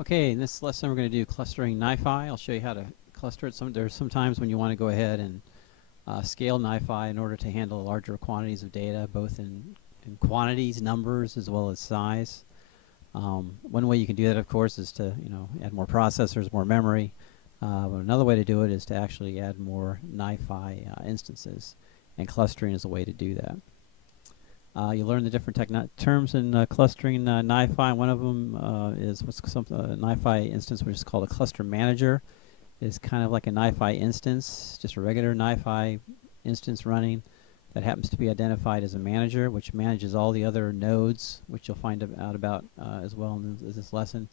Okay, in this lesson we're going to do clustering NiFi. I'll show you how to cluster it. There's some times when you want to go ahead and scale NiFi in order to handle larger quantities of data, both in quantities, numbers, as well as size. One way you can do that, of course, is to add more processors, more memory. But another way to do it is to actually add more NiFi instances, and clustering is a way to do that. You learn the different terms in clustering NiFi. One of them is what's a NiFi instance, which is called a cluster manager. It's kind of like a NiFi instance, just a regular NiFi instance running that happens to be identified as a manager, which manages all the other nodes, which you'll find out about as well in this lesson.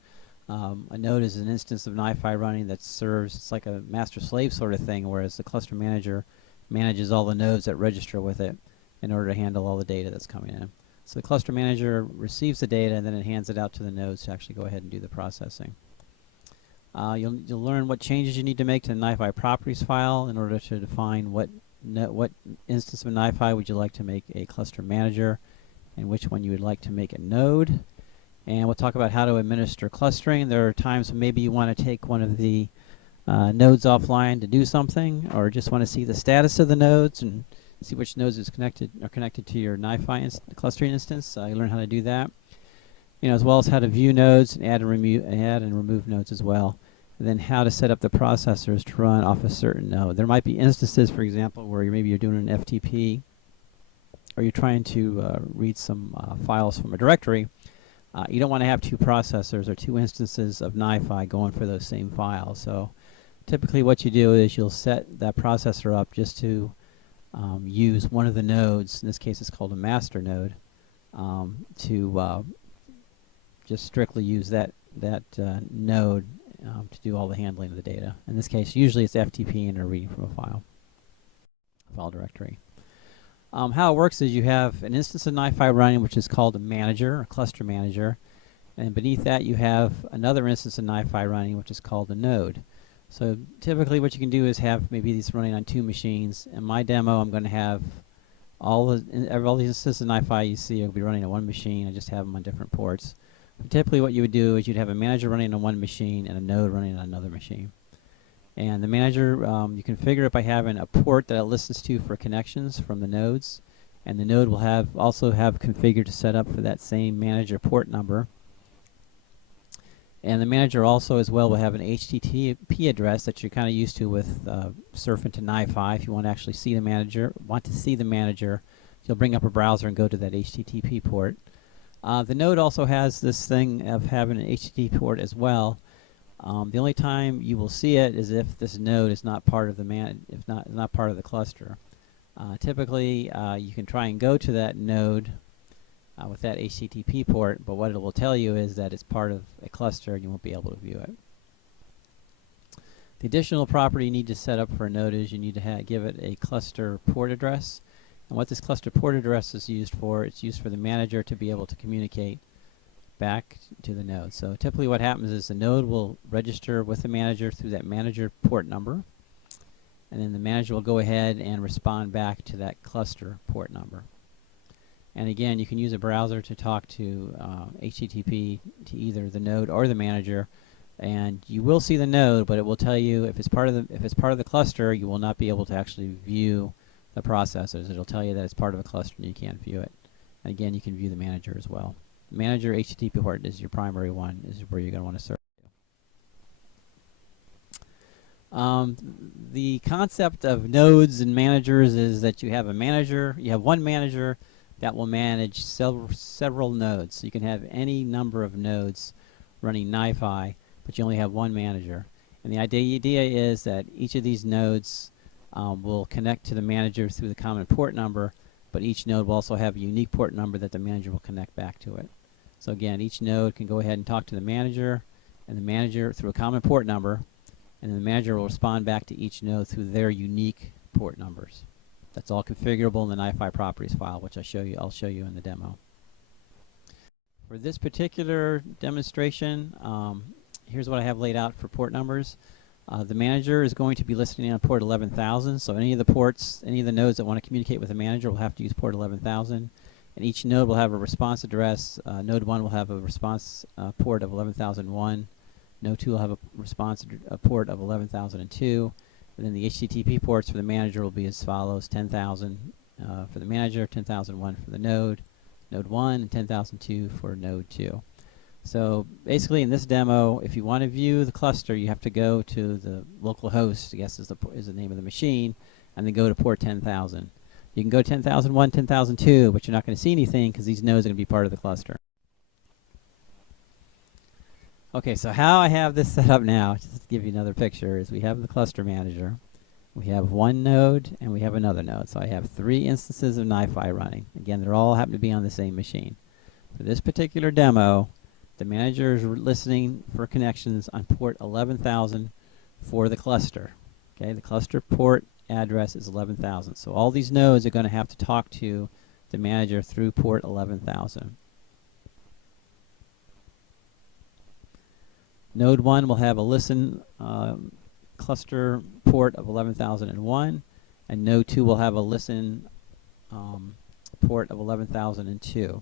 A node is an instance of NiFi running that serves, it's like a master-slave sort of thing, whereas the cluster manager manages all the nodes that register with it in order to handle all the data that's coming in. So the cluster manager receives the data and then it hands it out to the nodes to actually go ahead and do the processing. You'll learn what changes you need to make to the NiFi properties file in order to define what instance of NiFi would you like to make a cluster manager and which one you would like to make a node. And we'll talk about how to administer clustering. There are times when maybe you want to take one of the nodes offline to do something, or just want to see the status of the nodes and see which nodes are connected to your NiFi clustering instance. You learn how to do that, as well as how to view nodes and add and remove nodes as well. And then how to set up the processors to run off a certain node. There might be instances, for example, where maybe you're doing an FTP, or you're trying to read some files from a directory. You don't want to have two processors or two instances of NiFi going for those same files. So typically what you do is you'll set that processor up just to use one of the nodes, in this case it's called a master node, to just strictly use that node to do all the handling of the data. In this case, usually it's FTP and a reading from a file directory. How it works is you have an instance of NiFi running, which is called a manager, a cluster manager, and beneath that you have another instance of NiFi running, which is called a node. So typically what you can do is have maybe these running on two machines. In my demo, I'm going to have all these instances of NiFi you see will be running on one machine. I just have them on different ports. But typically what you would do is you'd have a manager running on one machine and a node running on another machine. And the manager, you configure it by having a port that it listens to for connections from the nodes. And the node will also have configured to set up for that same manager port number. And the manager also as well will have an HTTP address that you're kind of used to with surfing to NiFi. If you want to actually see the manager, you'll bring up a browser and go to that HTTP port. The node also has this thing of having an HTTP port as well. The only time you will see it is if this node is not part of not part of the cluster. Typically, you can try and go to that node with that HTTP port, but what it will tell you is that it's part of a cluster and you won't be able to view it. The additional property you need to set up for a node is you need to give it a cluster port address. And what this cluster port address is used for, it's used for the manager to be able to communicate back to the node. So typically what happens is the node will register with the manager through that manager port number, and then the manager will go ahead and respond back to that cluster port number. And again, you can use a browser to talk to HTTP to either the node or the manager, and you will see the node, but it will tell you if it's part of the cluster, you will not be able to actually view the processors. It'll tell you that it's part of a cluster and you can't view it. And again, you can view the manager as well. Manager HTTP port is your primary one, is where you're going to want to search. The concept of nodes and managers is that you have one manager that will manage several nodes. So you can have any number of nodes running NiFi, but you only have one manager. And the idea is that each of these nodes will connect to the manager through the common port number, but each node will also have a unique port number that the manager will connect back to it. So again, each node can go ahead and talk to the manager, and the manager through a common port number, and then the manager will respond back to each node through their unique port numbers. That's all configurable in the NiFi properties file, which I'll show you in the demo. For this particular demonstration, here's what I have laid out for port numbers. The manager is going to be listening on port 11,000, so any of the nodes that want to communicate with the manager will have to use port 11,000. And each node will have a response address. Node 1 will have a response port of 11,001. Node 2 will have a response a port of 11,002. And then the HTTP ports for the manager will be as follows: 10,000 for the manager, 10,001 for the node 1, and 10,002 for node 2. So basically, in this demo, if you want to view the cluster, you have to go to the local host, I guess is the name of the machine, and then go to port 10,000. You can go 10,001, 10,002, but you're not going to see anything because these nodes are going to be part of the cluster. Okay, so how I have this set up now, just to give you another picture, is we have the cluster manager. We have one node, and we have another node. So I have 3 instances of NiFi running. Again, they're all happen to be on the same machine. For this particular demo, the manager is listening for connections on port 11,000 for the cluster. Okay, the cluster port address is 11,000. So all these nodes are going to have to talk to the manager through port 11,000. Node 1 will have a listen cluster port of 11,001, and node 2 will have a listen port of 11,002.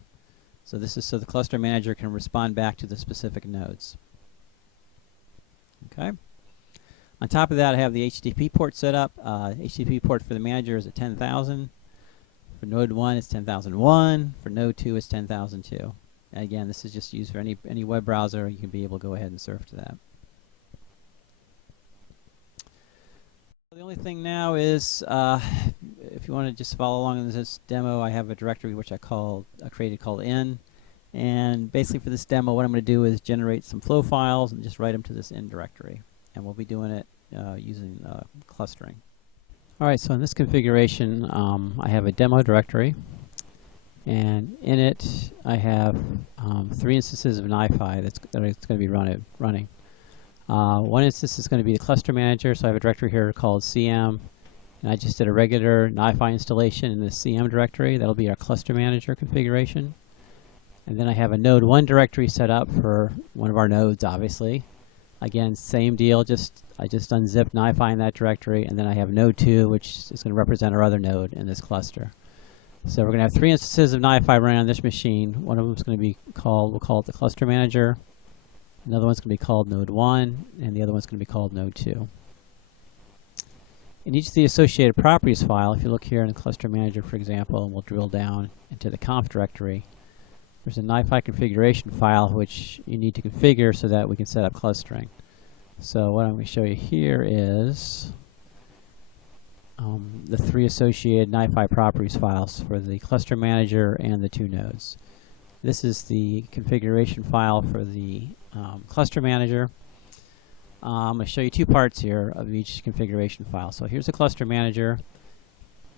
So this is so the cluster manager can respond back to the specific nodes. Okay. On top of that, I have the HTTP port set up. HTTP port for the manager is at 10,000. For node 1, it's 10,001. For node 2, it's 10,002. And again, this is just used for any web browser. You can be able to go ahead and surf to that. The only thing now is, if you want to just follow along in this demo, I have a directory which I created called N. And basically for this demo, what I'm going to do is generate some flow files and just write them to this N directory. And we'll be doing it using clustering. All right, so in this configuration, I have a demo directory. And in it, I have 3 instances of NiFi that it's going to be running. One instance is going to be the cluster manager, so I have a directory here called CM. And I just did a regular NiFi installation in the CM directory. That'll be our cluster manager configuration. And then I have a node 1 directory set up for one of our nodes, obviously. Again, same deal, I just unzipped NiFi in that directory, and then I have node 2, which is going to represent our other node in this cluster. So we're going to have 3 instances of NiFi running on this machine. One of them is going to be called, we'll call it the cluster manager. Another one's going to be called node 1, and the other one's going to be called node 2. In each of the associated properties file, if you look here in the cluster manager, for example, and we'll drill down into the conf directory, there's a NiFi configuration file which you need to configure so that we can set up clustering. So what I'm going to show you here is the 3 associated NiFi properties files for the cluster manager and the 2 nodes. This is the configuration file for the cluster manager. I'm going to show you 2 parts here of each configuration file. So here's the cluster manager.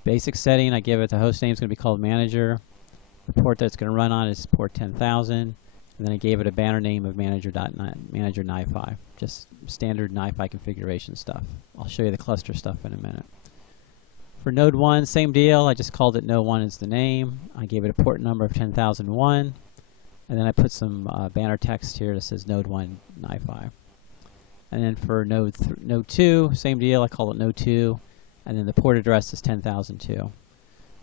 Basic setting, I give it the host name is going to be called manager. The port that it's going to run on is port 10,000. And then I gave it a banner name of manager NiFi. Just standard NiFi configuration stuff. I'll show you the cluster stuff in a minute. For node 1, same deal. I just called it node 1 as the name. I gave it a port number of 10,001. And then I put some banner text here that says node 1 NiFi. And then for node 2, same deal. I call it node 2. And then the port address is 10,002.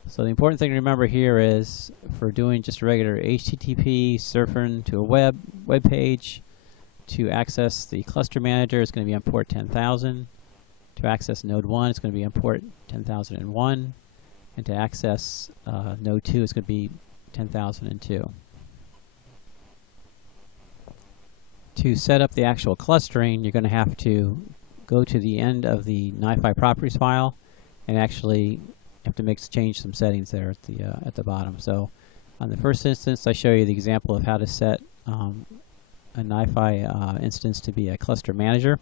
So the important thing to remember here is for doing just a regular HTTP surfing to a web page, to access the cluster manager, it's going to be on port 10,000. To access node 1, it's going to be on port 10,001. And to access node 2, it's going to be 10,002. To set up the actual clustering, you're going to have to go to the end of the NiFi properties file and actually have to change some settings there at the bottom. So on the first instance, I show you the example of how to set a NiFi instance to be a cluster manager.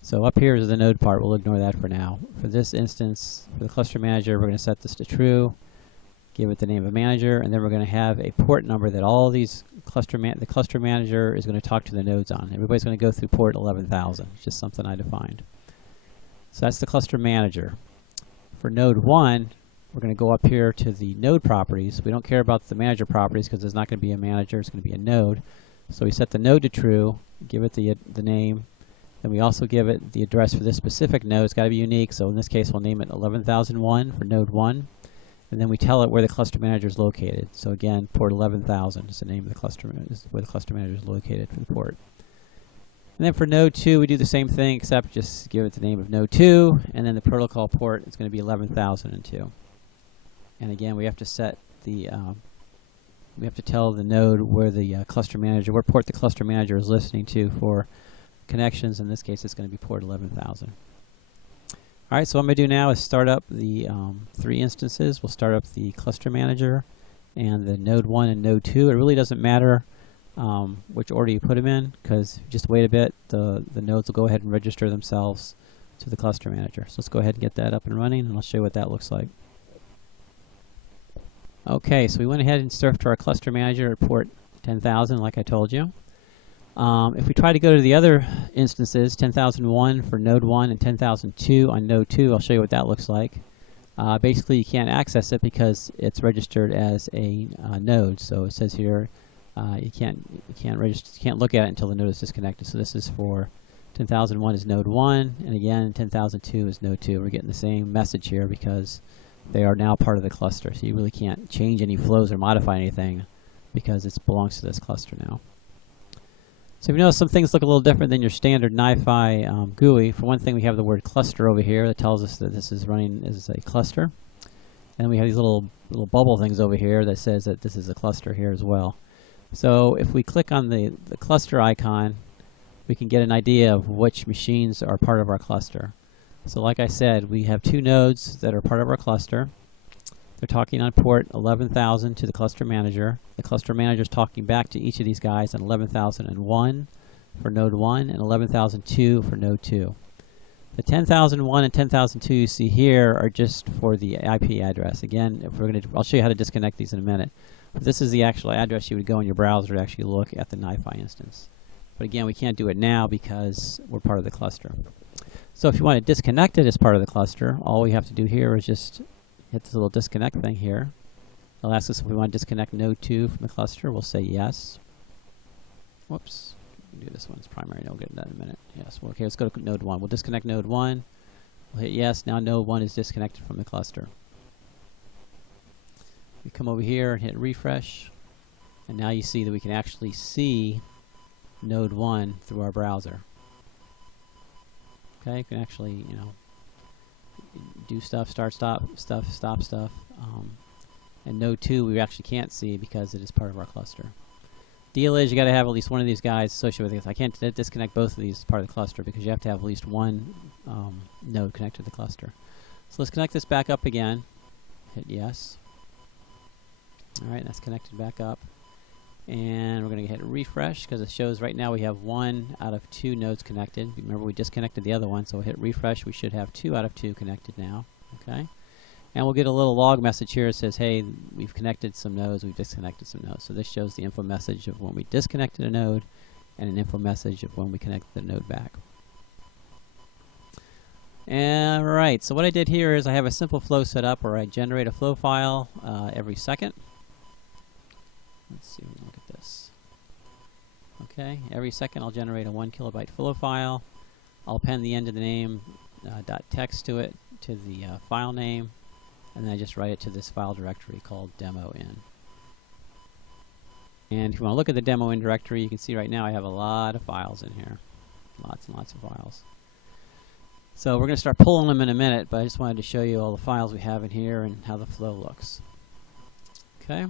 So up here is the node part. We'll ignore that for now. For this instance, for the cluster manager, we're going to set this to true, give it the name of manager, and then we're going to have a port number that all these the cluster manager is going to talk to the nodes on. Everybody's going to go through port 11,000. It's just something I defined. So that's the cluster manager. For node 1, we're going to go up here to the node properties. We don't care about the manager properties because there's not going to be a manager, it's going to be a node. So we set the node to true, give it the name, then we also give it the address for this specific node. It's got to be unique, so in this case we'll name it 11,001 for node 1. And then we tell it where the cluster manager is located. So again, port 11,000 is the name of the cluster, is where the cluster manager is located for the port. And then for node 2, we do the same thing, except just give it the name of node 2, and then the protocol port is going to be 11,002. And again, we have to set the we have to tell the node where the cluster manager, what port the cluster manager is listening to for connections. In this case, it's going to be port 11,000. All right, so what I'm going to do now is start up the 3 instances. We'll start up the cluster manager and the node 1 and node 2. It really doesn't matter which order you put them in, because just wait a bit, the nodes will go ahead and register themselves to the cluster manager. So let's go ahead and get that up and running, and I'll show you what that looks like. Okay, so we went ahead and surfed to our cluster manager at port 10,000, like I told you. If we try to go to the other instances, 10,001 for node 1 and 10,002 on node 2, I'll show you what that looks like. Basically, you can't access it because it's registered as a node. So it says here you can't look at it until the node is disconnected. So this is for 10,001 is node 1, and again 10,002 is node 2. We're getting the same message here because they are now part of the cluster. So you really can't change any flows or modify anything because it belongs to this cluster now. So if you notice, some things look a little different than your standard NiFi GUI. For one thing, we have the word cluster over here that tells us that this is running as a cluster. And we have these little bubble things over here that says that this is a cluster here as well. So if we click on the cluster icon, we can get an idea of which machines are part of our cluster. So like I said, we have 2 nodes that are part of our cluster. They're talking on port 11,000 to the cluster manager. The cluster manager is talking back to each of these guys on 11,001 for node 1 and 11,002 for node 2. The 10,001 and 10,002 you see here are just for the IP address. Again, if we're going to, I'll show you how to disconnect these in a minute. But this is the actual address you would go in your browser to actually look at the NiFi instance. But again, we can't do it now because we're part of the cluster. So if you want to disconnect it as part of the cluster, all we have to do here is just hit this little disconnect thing here. It'll ask us if we want to disconnect node 2 from the cluster. We'll say yes. Whoops. Do this one's primary. No, we'll get that in a minute. Yes. Well, okay, let's go to node 1. We'll disconnect node 1. We'll hit yes. Now node 1 is disconnected from the cluster. We come over here and hit refresh. And now you see that we can actually see node 1 through our browser. Okay, you can actually, do stuff, start, stop stuff. And node 2 we actually can't see because it is part of our cluster. Deal is you got to have at least one of these guys associated with it. I can't disconnect both of these as part of the cluster because you have to have at least one node connected to the cluster. So let's connect this back up again. Hit yes. All right, that's connected back up. And we're going to hit refresh because it shows right now we have 1 out of 2 nodes connected. Remember, we disconnected the other one, so we'll hit refresh. We should have 2 out of 2 connected now. Okay, and we'll get a little log message here that says, hey, we've connected some nodes, we've disconnected some nodes. So this shows the info message of when we disconnected a node and an info message of when we connected the node back. And right, so what I did here is I have a simple flow set up where I generate a flow file every second. Let's see, we'll look at this. Okay, every second I'll generate a 1 kilobyte flow file. I'll append the end of the name .text to it, to the file name, and then I just write it to this file directory called demo in. And if you want to look at the demo in directory, you can see right now I have a lot of files in here. Lots and lots of files. So we're going to start pulling them in a minute, but I just wanted to show you all the files we have in here and how the flow looks. Okay.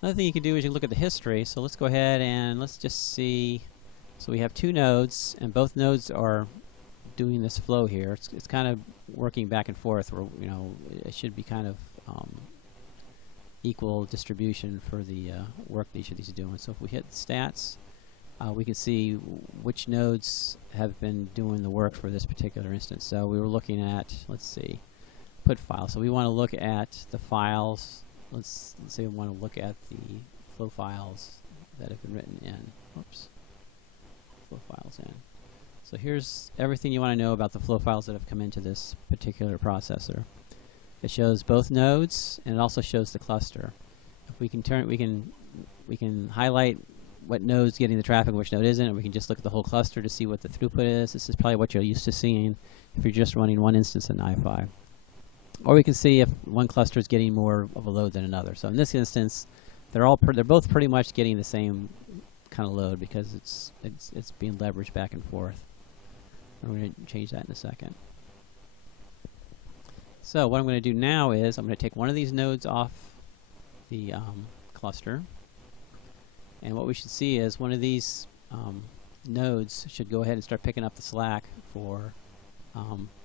Another thing you can do is you can look at the history. So let's go ahead and let's just see. So we have 2 nodes, and both nodes are doing this flow here. It's kind of working back and forth, where it should be kind of equal distribution for the work that each of these is doing. So if we hit stats, we can see which nodes have been doing the work for this particular instance. So we were looking at, let's see, put file. So we want to look at the files. Let's say we want to look at the flow files that have been written in. Oops. Flow files in. So here's everything you want to know about the flow files that have come into this particular processor. It shows both nodes, and it also shows the cluster. If we can we can highlight what node's getting the traffic and which node isn't, and we can just look at the whole cluster to see what the throughput is. This is probably what you're used to seeing if you're just running one instance of NiFi. Or we can see if one cluster is getting more of a load than another. So in this instance, they're both pretty much getting the same kind of load because it's being leveraged back and forth. I'm going to change that in a second. So what I'm going to do now is I'm going to take one of these nodes off the cluster, and what we should see is one of these nodes should go ahead and start picking up the slack for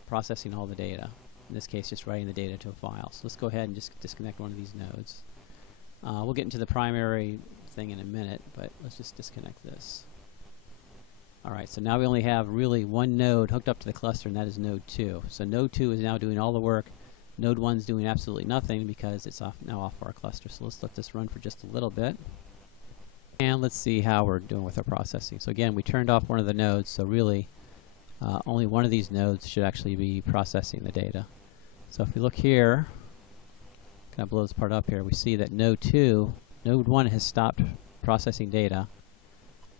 processing all the data. In this case, just writing the data to a file. So let's go ahead and just disconnect one of these nodes. We'll get into the primary thing in a minute, but let's just disconnect this. Alright, so now we only have really one node hooked up to the cluster, and that is node 2. So node 2 is now doing all the work. Node 1 is doing absolutely nothing because it's now off our cluster. So let's let this run for just a little bit. And let's see how we're doing with our processing. So again, we turned off one of the nodes, so really only one of these nodes should actually be processing the data. So if we look here, kind of blow this part up here, we see that node 1 has stopped processing data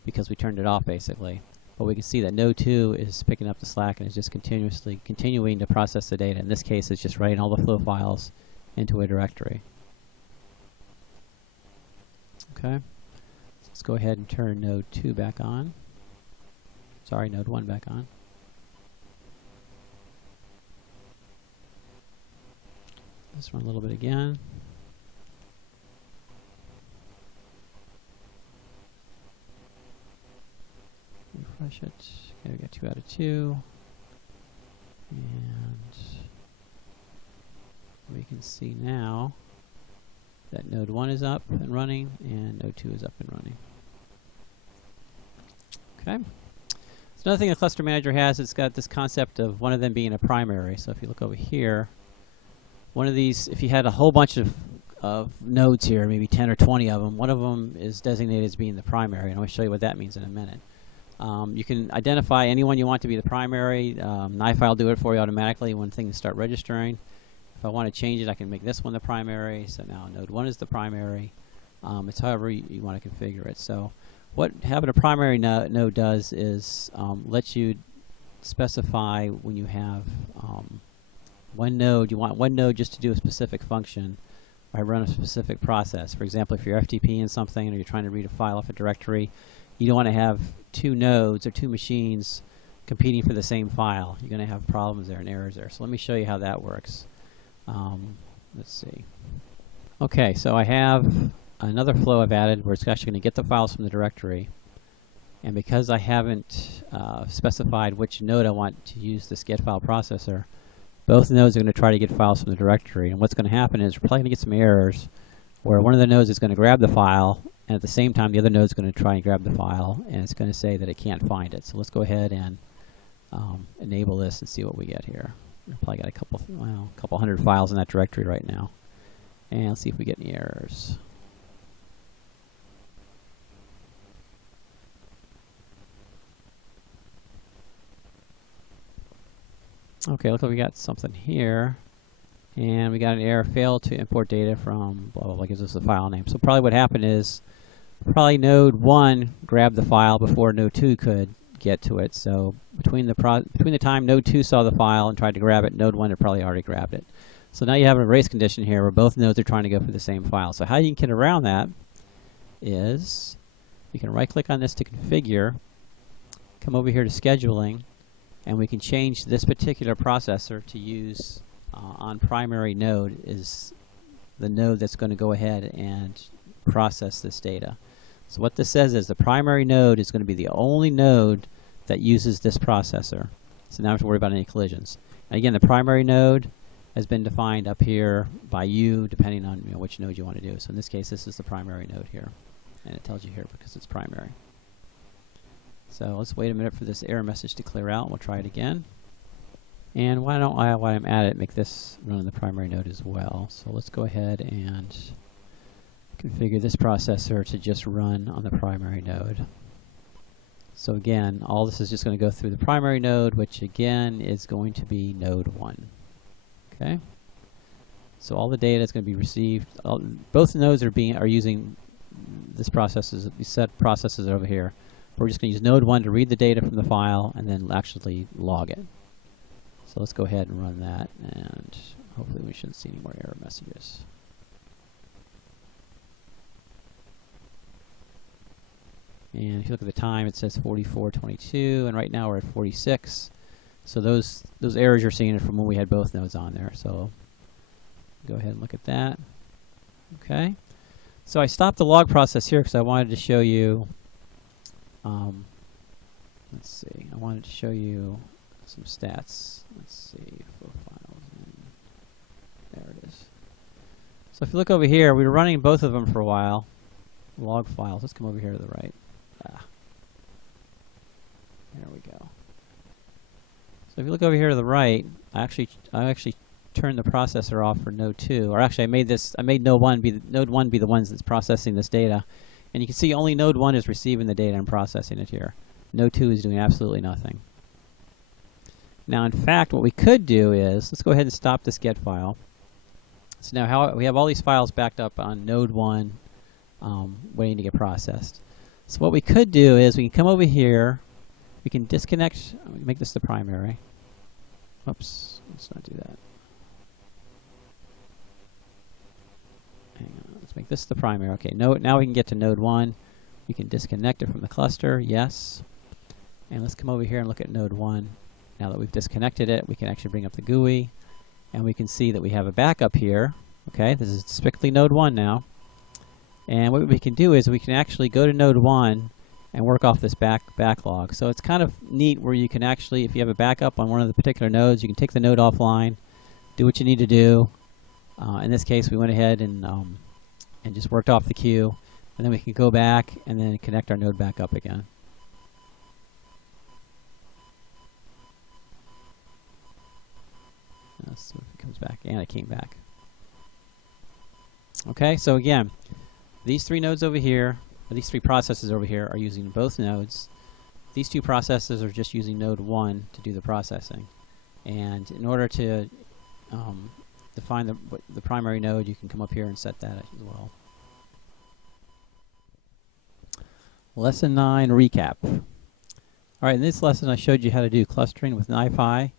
because we turned it off basically. But we can see that node 2 is picking up the slack and is just continuing to process the data. In this case, it's just writing all the flow files into a directory. Okay, so let's go ahead and turn node 2 back on. Sorry, node 1 back on. Let's run a little bit again. Refresh it. Okay, we got 2 out of 2. And we can see now that node 1 is up and running and node 2 is up and running. Okay. So another thing the cluster manager has, it's got this concept of one of them being a primary. So if you look over here, one of these, if you had a whole bunch of nodes here, maybe 10 or 20 of them, one of them is designated as being the primary, and I'll show you what that means in a minute. You can identify anyone you want to be the primary. NiFi will do it for you automatically when things start registering. If I want to change it, I can make this one the primary. So now node 1 is the primary. It's however you want to configure it. So what having a primary node does is lets you specify when you have one node, you want one node just to do a specific function or run a specific process. For example, if you're FTPing something or you're trying to read a file off a directory, you don't want to have 2 nodes or 2 machines competing for the same file. You're going to have problems there and errors there. So let me show you how that works. Let's see. Okay, so I have another flow I've added where it's actually going to get the files from the directory. And because I haven't specified which node I want to use this get file processor, both nodes are going to try to get files from the directory. And what's going to happen is we're probably going to get some errors where one of the nodes is going to grab the file, and at the same time the other node is going to try and grab the file, and it's going to say that it can't find it. So let's go ahead and enable this and see what we get here. We've probably got a couple hundred files in that directory right now. And let's see if we get any errors. Okay, look like we got something here. And we got an error, failed to import data from blah blah blah, gives us the file name. So probably what happened is probably node 1 grabbed the file before node 2 could get to it. So between the time node 2 saw the file and tried to grab it, node 1 had probably already grabbed it. So now you have a race condition here where both nodes are trying to go for the same file. So how you can get around that is you can right click on this to configure, come over here to scheduling, and we can change this particular processor to use on primary node is the node that's going to go ahead and process this data. So what this says is the primary node is going to be the only node that uses this processor. So now I don't have to worry about any collisions. And again, the primary node has been defined up here by you depending on which node you want to do. So in this case, this is the primary node here. And it tells you here because it's primary. So let's wait a minute for this error message to clear out. We'll try it again. And why don't I, while I'm at it, make this run on the primary node as well. So let's go ahead and configure this processor to just run on the primary node. So again, all this is just going to go through the primary node, which again is going to be node 1. Okay. So all the data is going to be received. Both nodes are using this processes. These set processes over here. We're just going to use node 1 to read the data from the file and then actually log it. So let's go ahead and run that, and hopefully we shouldn't see any more error messages. And if you look at the time, it says 44:22, and right now we're at 46. So those errors you're seeing are from when we had both nodes on there. So go ahead and look at that. Okay. So I stopped the log process here because I wanted to show you, let's see, I wanted to show you some stats. Let's see, profiles, and there it is. So if you look over here, we were running both of them for a while, log files. Let's come over here to the right. There we go. So if you look over here to the right, I actually turned the processor off for node 2, or actually I made node 1 be the ones that's processing this data, and you can see only node 1 is receiving the data and processing it here. Node 2 is doing absolutely nothing. Now, in fact, what we could do is, let's go ahead and stop this get file. So now we have all these files backed up on node 1 waiting to get processed. So what we could do is we can come over here, we can disconnect, make this the primary. Oops, let's not do that. Hang on, let's make this the primary. Okay, now we can get to node 1. We can disconnect it from the cluster, yes. And let's come over here and look at node 1. Now that we've disconnected it, we can actually bring up the GUI, and we can see that we have a backup here. Okay, this is strictly node 1 now. And what we can do is we can actually go to node 1 and work off this backlog. So it's kind of neat where you can actually, if you have a backup on one of the particular nodes, you can take the node offline, do what you need to do. In this case, we went ahead and just worked off the queue, and then we can go back and then connect our node back up again. Let's see if it comes back, and it came back. Okay, so again, these three nodes over here, or these three processes over here, are using both nodes. These two processes are just using node 1 to do the processing. And in order to define the primary node, you can come up here and set that as well. Lesson 9 recap. All right, in this lesson I showed you how to do clustering with NiFi.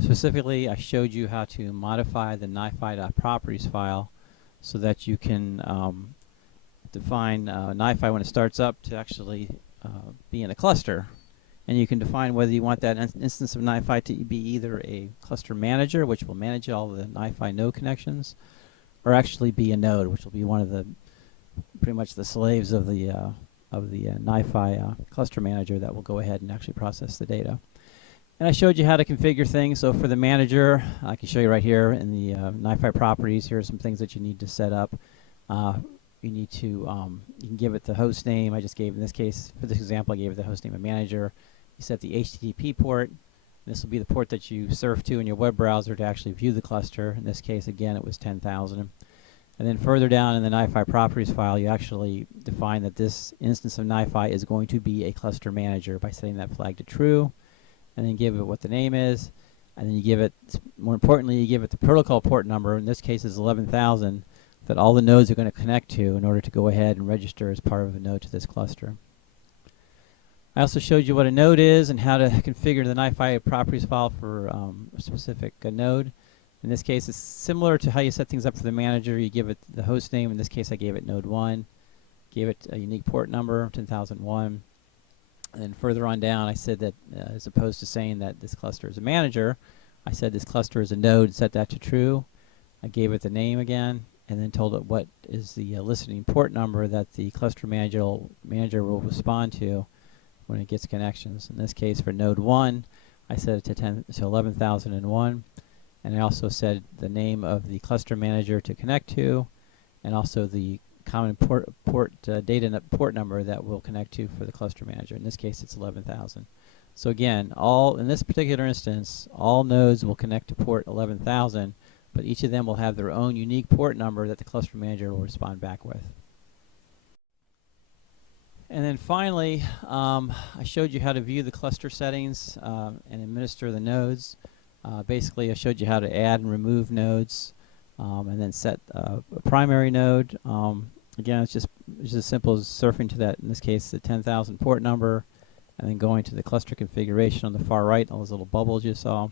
Specifically, I showed you how to modify the NiFi.properties file so that you can define NiFi when it starts up to actually be in a cluster. And you can define whether you want that instance of NiFi to be either a cluster manager, which will manage all the NiFi node connections, or actually be a node, which will be one of the pretty much the slaves of the NiFi cluster manager that will go ahead and actually process the data. And I showed you how to configure things. So for the manager, I can show you right here in the NiFi properties. Here are some things that you need to set up. You need to, you can give it the host name. I just gave, in this case, for this example, I gave it the host name of manager. You set the HTTP port. This will be the port that you surf to in your web browser to actually view the cluster. In this case, again, it was 10,000. And then further down in the NiFi properties file, you actually define that this instance of NiFi is going to be a cluster manager by setting that flag to true. And then give it what the name is, and then you give it, more importantly, you give it the protocol port number. In this case is 11,000, that all the nodes are going to connect to in order to go ahead and register as part of a node to this cluster. I also showed you what a node is and how to configure the NiFi properties file for a specific node. In this case, it's similar to how you set things up for the manager. You give it the host name. In this case, I gave it node 1, gave it a unique port number, 10,001. And then further on down, I said that as opposed to saying that this cluster is a manager, I said this cluster is a node, set that to true. I gave it the name again, and then told it what is the listening port number that the cluster manager will respond to when it gets connections. In this case, for node 1, I set it to 11,001, and I also said the name of the cluster manager to connect to, and also the common data port number that we'll connect to for the cluster manager. In this case, it's 11,000. So again, in this particular instance, all nodes will connect to port 11,000, but each of them will have their own unique port number that the cluster manager will respond back with. And then finally, I showed you how to view the cluster settings and administer the nodes. Basically, I showed you how to add and remove nodes, and then set a primary node. Again, it's just as simple as surfing to that, in this case, the 10,000 port number, and then going to the cluster configuration on the far right, all those little bubbles you saw.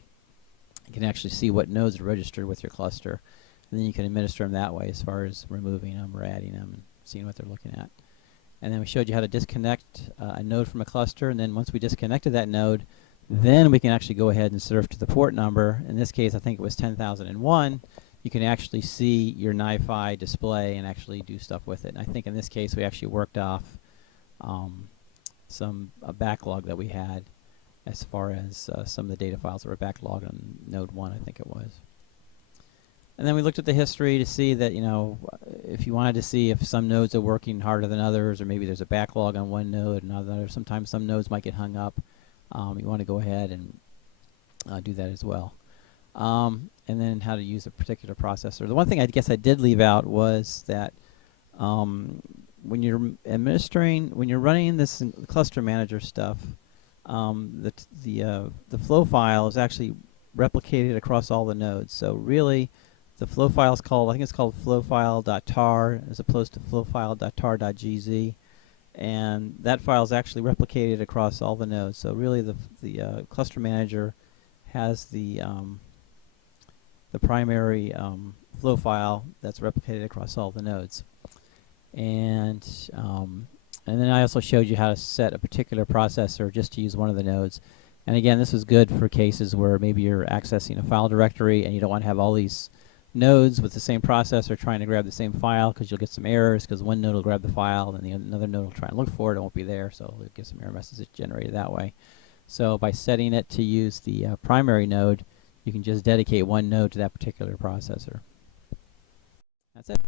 You can actually see what nodes are registered with your cluster, and then you can administer them that way as far as removing them or adding them and seeing what they're looking at. And then we showed you how to disconnect a node from a cluster. And then once we disconnected that node, then we can actually go ahead and surf to the port number. In this case, I think it was 10,001. You can actually see your NiFi display and actually do stuff with it. And I think in this case, we actually worked off a backlog that we had as far as some of the data files that were backlogged on node 1, I think it was. And then we looked at the history to see that, you know, if you wanted to see if some nodes are working harder than others, or maybe there's a backlog on one node and another. Sometimes some nodes might get hung up. You want to go ahead and do that as well. And then how to use a particular processor. The one thing I guess I did leave out was that when you're running this cluster manager stuff, the flow file is actually replicated across all the nodes. So really, the flow file is called, I think it's called flowfile.tar as opposed to flowfile.tar.gz, and that file is actually replicated across all the nodes. So really, the cluster manager has the primary flow file that's replicated across all the nodes. And then I also showed you how to set a particular processor just to use one of the nodes. And again, this is good for cases where maybe you're accessing a file directory and you don't want to have all these nodes with the same processor trying to grab the same file, because you'll get some errors because one node will grab the file and another node will try and look for it. It won't be there, so you'll get some error messages generated that way. So by setting it to use the primary node, you can just dedicate one node to that particular processor. That's it.